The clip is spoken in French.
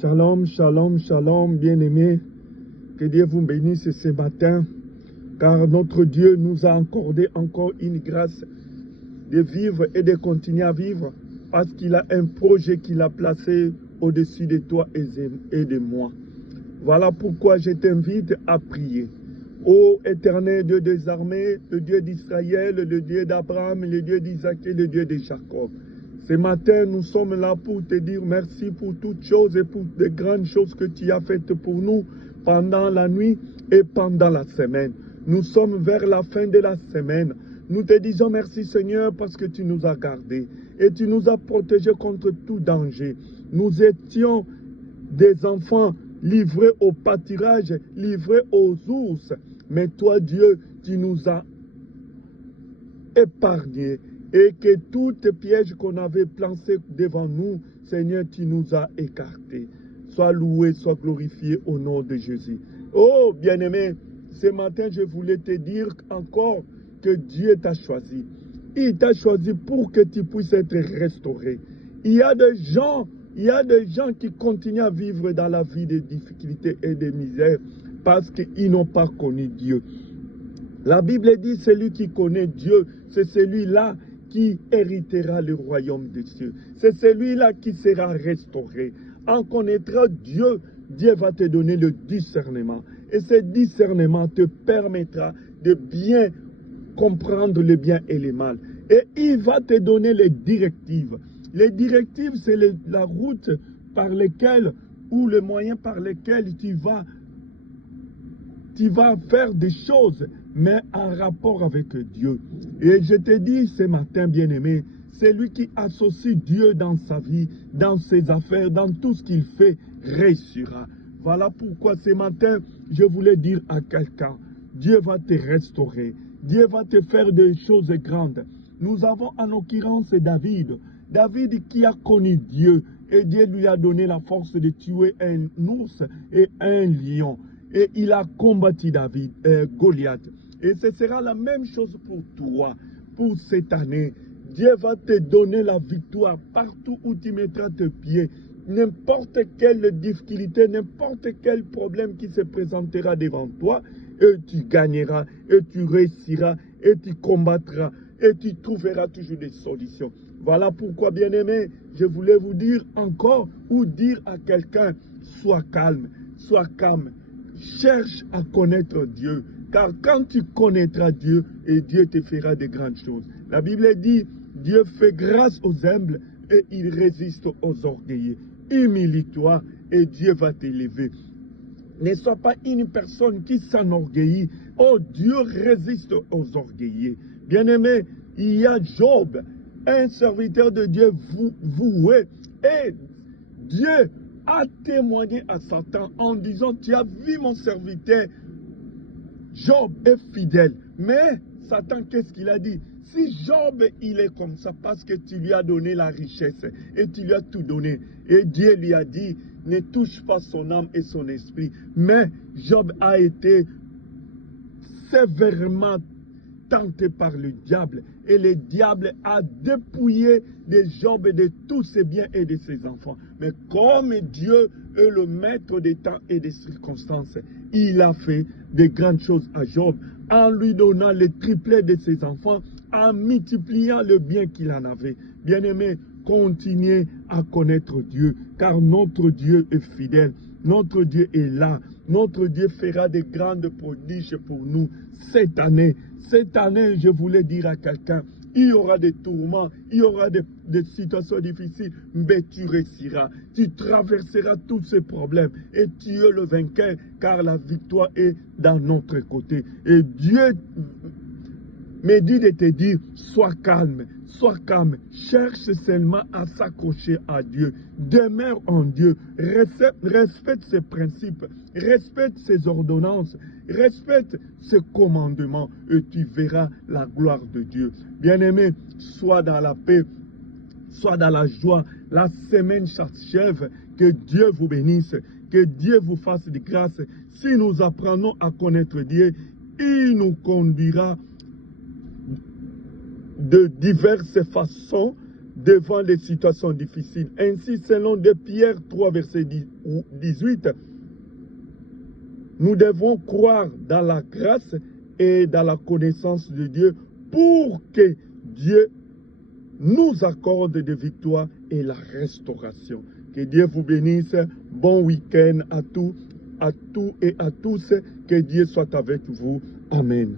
Shalom, shalom, shalom, bien-aimés. Que Dieu vous bénisse ce matin, car notre Dieu nous a accordé encore une grâce de vivre et de continuer à vivre, parce qu'il a un projet qu'il a placé au-dessus de toi et de moi. Voilà pourquoi je t'invite à prier. Ô éternel Dieu des armées, le Dieu d'Israël, le Dieu d'Abraham, le Dieu d'Isaac et le Dieu de Jacob. Ce matin, nous sommes là pour te dire merci pour toutes choses et pour les grandes choses que tu as faites pour nous pendant la nuit et pendant la semaine. Nous sommes vers la fin de la semaine. Nous te disons merci Seigneur parce que tu nous as gardés et tu nous as protégés contre tout danger. Nous étions des enfants livrés au pâturage, livrés aux ours. Mais toi Dieu, tu nous as épargnés. Et que tout piège qu'on avait placé devant nous, Seigneur, tu nous as écartés. Sois loué, sois glorifié au nom de Jésus. Oh, bien-aimé, ce matin, je voulais te dire encore que Dieu t'a choisi. Il t'a choisi pour que tu puisses être restauré. Il y a des gens qui continuent à vivre dans la vie de difficultés et de misère parce qu'ils n'ont pas connu Dieu. La Bible dit, celui qui connaît Dieu, c'est celui-là qui héritera le royaume des cieux. C'est celui-là qui sera restauré. En connaîtra Dieu, Dieu va te donner le discernement. Et ce discernement te permettra de bien comprendre le bien et le mal. Et il va te donner les directives. Les directives, c'est la route par laquelle, ou le moyen par lequel tu vas faire des choses, mais en rapport avec Dieu. Et je te dis ce matin, bien-aimé, c'est lui qui associe Dieu dans sa vie, dans ses affaires, dans tout ce qu'il fait, réussira. Voilà pourquoi ce matin, je voulais dire à quelqu'un, Dieu va te restaurer, Dieu va te faire des choses grandes. Nous avons en l'occurrence David qui a connu Dieu, et Dieu lui a donné la force de tuer un ours et un lion. Et il a combattu Goliath. Et ce sera la même chose pour toi, pour cette année. Dieu va te donner la victoire partout où tu mettras tes pieds. N'importe quelle difficulté, n'importe quel problème qui se présentera devant toi, et tu gagneras, et tu réussiras, et tu combattras, et tu trouveras toujours des solutions. Voilà pourquoi, bien-aimé, je voulais vous dire encore, ou dire à quelqu'un, sois calme, sois calme. Cherche à connaître Dieu, car quand tu connaîtras Dieu, et Dieu te fera de grandes choses. La Bible dit, Dieu fait grâce aux humbles et il résiste aux orgueilleux. Humilie-toi et Dieu va t'élever. Ne sois pas une personne qui s'enorgueillit. Oh, Dieu résiste aux orgueilleux. Bien-aimé, il y a Job, un serviteur de Dieu voué, et Dieu a témoigné à Satan en disant, tu as vu mon serviteur, Job est fidèle. Mais Satan, qu'est-ce qu'il a dit? Si Job, il est comme ça, parce que tu lui as donné la richesse, et tu lui as tout donné, et Dieu lui a dit, ne touche pas son âme et son esprit. Mais Job a été sévèrement tenté par le diable, et le diable a dépouillé de Job et de tous ses biens et de ses enfants. Mais comme Dieu est le maître des temps et des circonstances, il a fait de grandes choses à Job, en lui donnant le triplet de ses enfants, en multipliant le bien qu'il en avait. Bien-aimé, continuez à connaître Dieu, car notre Dieu est fidèle, notre Dieu est là, notre Dieu fera de grandes prodiges pour nous cette année. Cette année, je voulais dire à quelqu'un, il y aura des tourments, il y aura des situations difficiles, mais tu réussiras. Tu traverseras tous ces problèmes et tu es le vainqueur, car la victoire est dans notre côté. Et Dieu me dit de te dire, sois calme, cherche seulement à s'accrocher à Dieu, demeure en Dieu, respecte ses principes, respecte ses ordonnances, respecte ses commandements et tu verras la gloire de Dieu. Bien-aimé, sois dans la paix, sois dans la joie, la semaine s'achève, que Dieu vous bénisse, que Dieu vous fasse de grâce. Si nous apprenons à connaître Dieu, il nous conduira de diverses façons devant les situations difficiles. Ainsi, selon de Pierre 3, verset 18, nous devons croire dans la grâce et dans la connaissance de Dieu pour que Dieu nous accorde des victoires et la restauration. Que Dieu vous bénisse. Bon week-end à tous et à tous. Que Dieu soit avec vous. Amen.